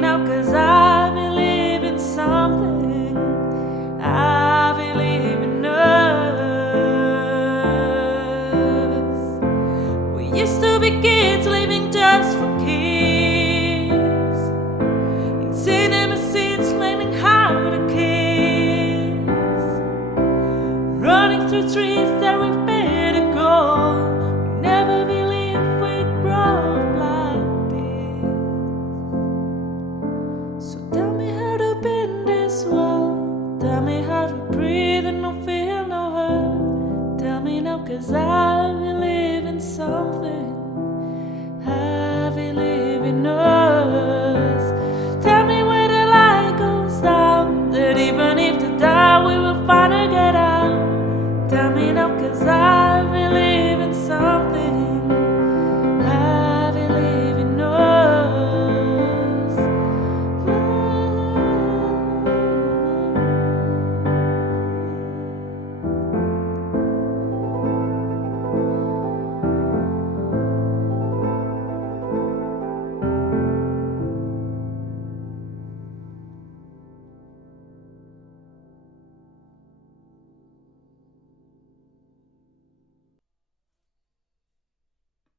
now, 'cause I believe in something. I believe in us. We used to be kids living just for kicks, in cinema seats learning how to kiss, running through streets that we better go. We never believed we'd grow up like this. So tell me how to be in this world. Tell me how to breathe and not feel no hurt. Tell me now, 'cause I